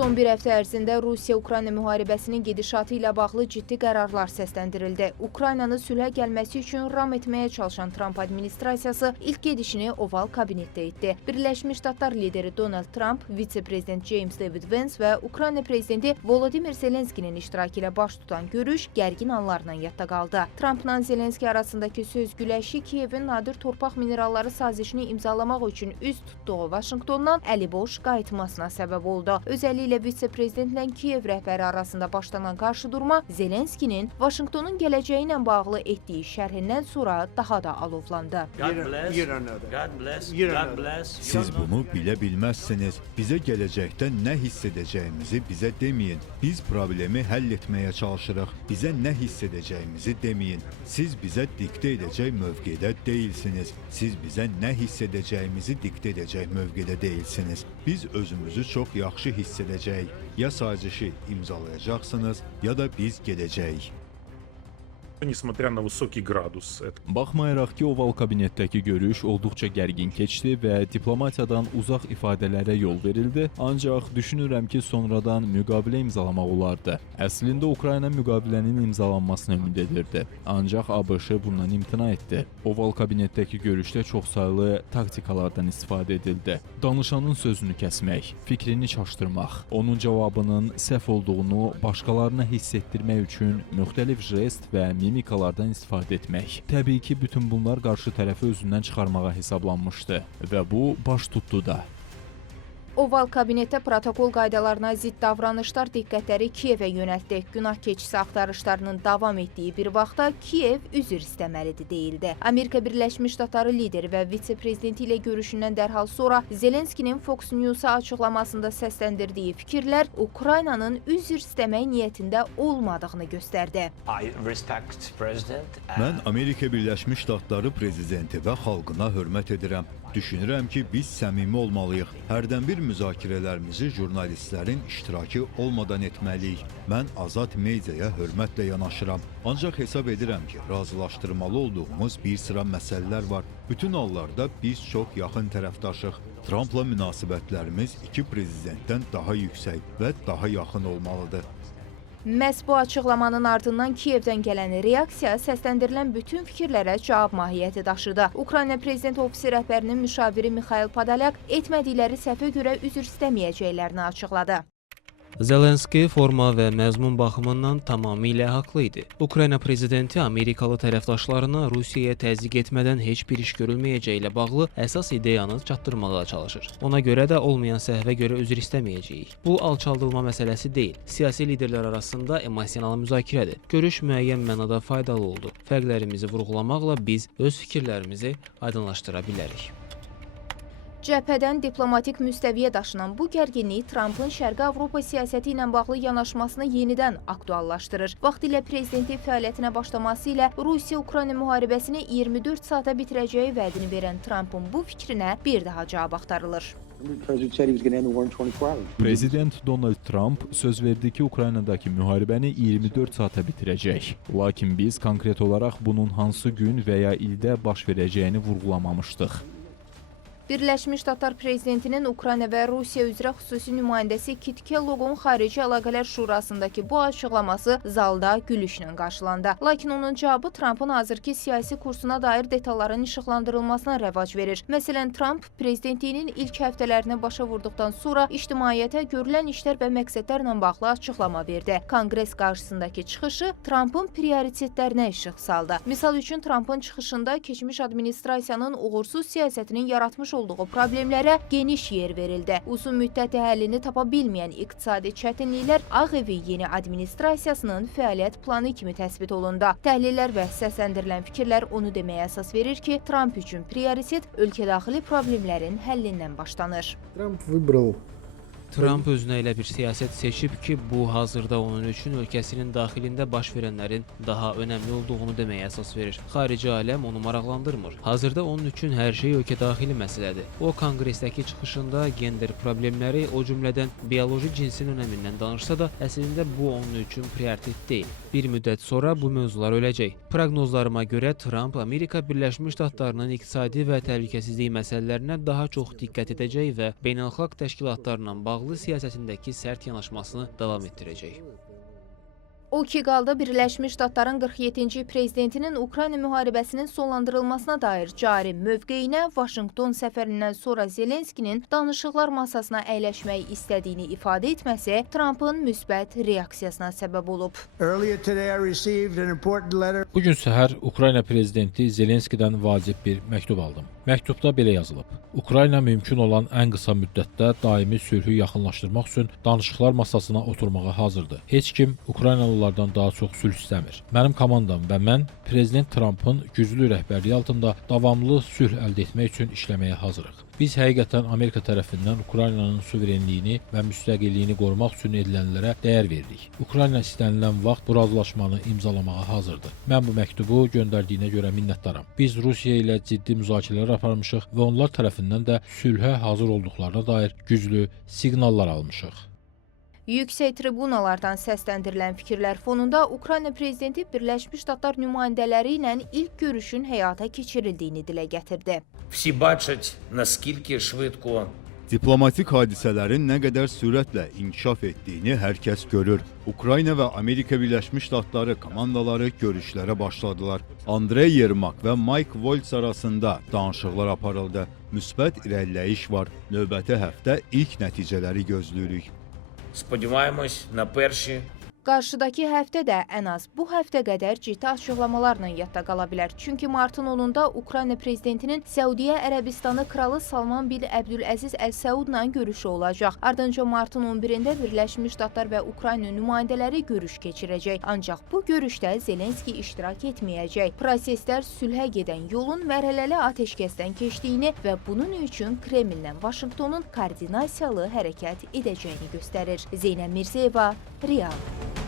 Son bir həftə ərzində Rusiya-Ukrayna müharibəsinin gedişatı ilə bağlı ciddi qərarlar səsləndirildi. Ukraynanı sülhə gəlməsi üçün ram etməyə çalışan Trump administrasiyası ilk gedişini Oval kabinetdə etdi. Birləşmiş Ştatlar lideri Donald Trump, vitse-prezident James David Vance və Ukrayna prezidenti Volodymyr Zelenskinin iştirakı ilə baş tutan görüş gərgin anlarla yadda qaldı. Trumpla Zelenski arasındakı söz güləşi Kiyevin nadir torpaq mineralları sazişini imzalamaq üçün üz tutduğu Vaşinqtondan əliboş qayıtmasına səbəb oldu. Özəlliklə vitse-prezidentlə Kiyev rəhbəri arasında başlanan qarşıdurma Zelenskinin Vaşinqtonun gələcəyi ilə bağlı etdiyi şərhindən sonra daha da alovlandı. Siz bunu bilə bilməzsiniz. Bizə gələcəkdə nə hiss edəcəyimizi bizə deməyin. Biz problemi həll etməyə çalışırıq. Bizə nə hiss edəcəyimizi deməyin. Siz bizə diktə edəcək mövqedə deyilsiniz. Siz bizə nə hiss edəcəyimizi diktə edəcək mövqedə deyilsiniz. Biz özümüzü çox yaxşı hiss edəcəyik. Ya sazişi imzalayacaqsınız, ya da biz gedəcəyik. Baxmayaraq ki, Oval kabinetdəki görüş olduqca gərgin keçdi və diplomatiyadan uzaq ifadələrə yol verildi, ancaq düşünürəm ki, sonradan müqavilə imzalamaq olardı. Əslində, Ukrayna müqavilənin imzalanmasını ümid edirdi, ancaq ABŞ bundan imtina etdi. Oval kabinetdəki görüşdə çoxsaylı taktikalardan istifadə edildi. Danışanın sözünü kəsmək, fikrini çaşdırmaq, onun cavabının səhv olduğunu başqalarına hiss etdirmək üçün müxtəlif jest və mimikalardan istifadə etmək. Təbii ki, bütün bunlar qarşı tərəfi özündən çıxarmağa hesablanmışdı və bu baş tutdu da. Oval kabinetdə protokol qaydalarına zidd davranışlar diqqətləri Kiyevə yönəltdi. Günah keçisi axtarışlarının davam etdiyi bir vaxtda Kiyev üzr istəməlidir deyildi. Amerika Birləşmiş Ştatları lideri və vitse-prezidenti ilə görüşündən dərhal sonra Zelenskinin Fox News-a açıqlamasında səsləndirdiyi fikirlər Ukraynanın üzr istəmək niyyətində olmadığını göstərdi. Mən Amerika Birləşmiş Ştatları prezidenti və xalqına hörmət edirəm. Düşünürəm ki, biz səmimi olmalıyıq. Hərdən bir müzakirələrimizi jurnalistlərin iştirakı olmadan etməliyik. Mən azad mediaya hörmətlə yanaşıram. Ancaq hesab edirəm ki, razılaşdırmalı olduğumuz bir sıra məsələlər var. Bütün hallarda biz çox yaxın tərəfdaşıq. Trumpla münasibətlərimiz iki prezidentdən daha yüksək və daha yaxın olmalıdır. Məhz bu açıqlamanın ardından Kiyevdən gələn reaksiya səsləndirilən bütün fikirlərə cavab mahiyyəti daşıdı. Ukrayna Prezident Ofisi rəhbərinin müşaviri Mikhail Podolyak etmədikləri səhvə görə üzr istəməyəcəklərini açıqladı. Zelenski forma və məzmun baxımından tamamilə haqlı idi. Ukrayna prezidenti Amerikalı tərəfdaşlarına Rusiyaya təzyiq etmədən heç bir iş görülməyəcəyi ilə bağlı əsas ideyanı çatdırmağa çalışır. Ona görə də olmayan səhvə görə üzr istəməyəcəyik. Bu alçaldılma məsələsi deyil. Siyasi liderlər arasında emosional müzakirədir. Görüş müəyyən mənada faydalı oldu. Fərqlərimizi vurğulamaqla biz öz fikirlərimizi aydınlaşdıra bilərik. Cəbhədən diplomatik müstəviyə daşınan bu gərginlik Trumpın Şərqi Avropa siyasəti ilə bağlı yanaşmasını yenidən aktuallaşdırır. Vaxtilə prezidenti fəaliyyətinə başlaması ilə Rusiya-Ukrayna müharibəsini 24 saata bitirəcəyi vədini verən Trumpın bu fikrinə bir daha cavab axtarılır. Prezident Donald Trump söz verdi ki, Ukraynadakı müharibəni 24 saata bitirəcək. Lakin biz konkret olaraq bunun hansı gün və ya ildə baş verəcəyini vurğulamamışdıq. Birləşmiş Ştatlar prezidentinin Ukrayna və Rusiya üzrə xüsusi nümayəndəsi Kit Kellogg'un Xarici Əlaqələr Şurasındakı bu açıqlaması zalda gülüşlə qarşılandı. Lakin onun cavabı Trumpın hazırki siyasi kursuna dair detalların işıqlandırılmasına rəvac verir. Məsələn, Trump prezidentliyinin ilk həftələrini başa vurduqdan sonra ictimaiyyətə görülən işlər və məqsədlərlə bağlı açıqlama verdi. Konqres qarşısındakı çıxışı Trumpın prioritetlərinə işıq saldı. Misal üçün, Trumpın çıxışında keçmiş administrasiyanın uğursuz siyasətinin yaratmış olduğu problemlərə geniş yer verildi. Uzun müddəti həllini tapa bilməyən iqtisadi çətinliklər Ağ Evi yeni administrasiyasının fəaliyyət planı kimi təsbit olundu. Təhlillər və səsləndirilən fikirlər onu deməyə əsas verir ki, Trump üçün prioritet ölkədaxili problemlərin həllindən başlanır. Trump özünə elə bir siyasət seçib ki, bu hazırda onun üçün ölkəsinin daxilində baş verənlərin daha önəmli olduğunu deməyə əsas verir. Xarici aləm onu maraqlandırmır. Hazırda onun üçün hər şey ölkə daxili məsələdir. O, konqresdəki çıxışında gender problemləri, o cümlədən bioloji cinsin önəmindən danışsa da, əslində bu onun üçün prioritet deyil. Bir müddət sonra bu mövzular öləcək. Proqnozlarıma görə Trump Amerika Birləşmiş Ştatlarının iqtisadi və təhlükəsizlik məsələlərinə daha çox diqqət edəcək və beynəlxalq təşkilatlarla bağlı bağlı siyasətindəki sərt yanaşmasını davam etdirəcək. O ki qaldı Birləşmiş Ştatların 47-ci prezidentinin Ukrayna müharibəsinin sonlandırılmasına dair cari mövqeyinə Vaşinqton səfərindən sonra Zelenskinin danışıqlar masasına əyləşməyi istədiyini ifadə etməsi Trumpın müsbət reaksiyasına səbəb olub. Bu gün səhər Ukrayna prezidenti Zelenskidən vacib bir məktub aldım. Məktubda belə yazılıb: Ukrayna mümkün olan ən qısa müddətdə daimi sülhü yaxınlaşdırmaq üçün danışıqlar masasına oturmağa hazırdır. Heç kim Ukraynalılardan daha çox sülh istəmir. Mənim komandam və mən Prezident Trumpın güclü rəhbərliyi altında davamlı sülh əldə etmək üçün işləməyə hazırıq. Biz həqiqətən Amerika tərəfindən Ukraynanın suverenliyini və müstəqilliyini qorumaq üçün edilənlərə dəyər veririk. Ukrayna istənilən vaxt bu razılaşmanı imzalamağa hazırdır. Mən bu məktubu göndərdiyinə görə minnətdaram. Biz Rusiya ilə ciddi müzakirələr aparmışıq və onlar tərəfindən də sülhə hazır olduqlarına dair güclü siqnallar almışıq. Yüksək tribunalardan səsləndirilən fikirlər fonunda Ukrayna prezidenti Birləşmiş Ştatlar nümayəndələri ilə ilk görüşün həyata keçirildiyini dilə gətirdi. Всі бачать, наскільки швидко Diplomatik hadisələrin nə qədər sürətlə inkişaf etdiyini hər kəs görür. Ukrayna və Amerika Birləşmiş Ştatları komandaları görüşlərə başladılar. Andrey Yermak və Mike Waltz arasında danışıqlar aparıldı. Müsbət irəliləyiş var. Növbəti həftə ilk nəticələri gözləyirik. сподіваємось на перші Qarşıdakı həftə də ən az bu həftə qədər ciddi açıqlamalarla yadda qala bilər. Çünki martın 10-da Ukrayna prezidentinin Səudiyyə Ərəbistanı kralı Salman bin Əbdüləziz Əl-Səudla görüşü olacaq. Ardınca martın 11-də Birləşmiş Ştatlar və Ukrayna nümayəndələri görüş keçirəcək. Ancaq bu görüşdə Zelenski iştirak etməyəcək. Proseslər sülhə gedən yolun mərhələli atəşkəsdən keçdiyini və bunun üçün Kremllə Vaşinqtonun koordinasiyalı hərəkət edəcəyini göstərir. Zeynəb Mirzəyeva, Real.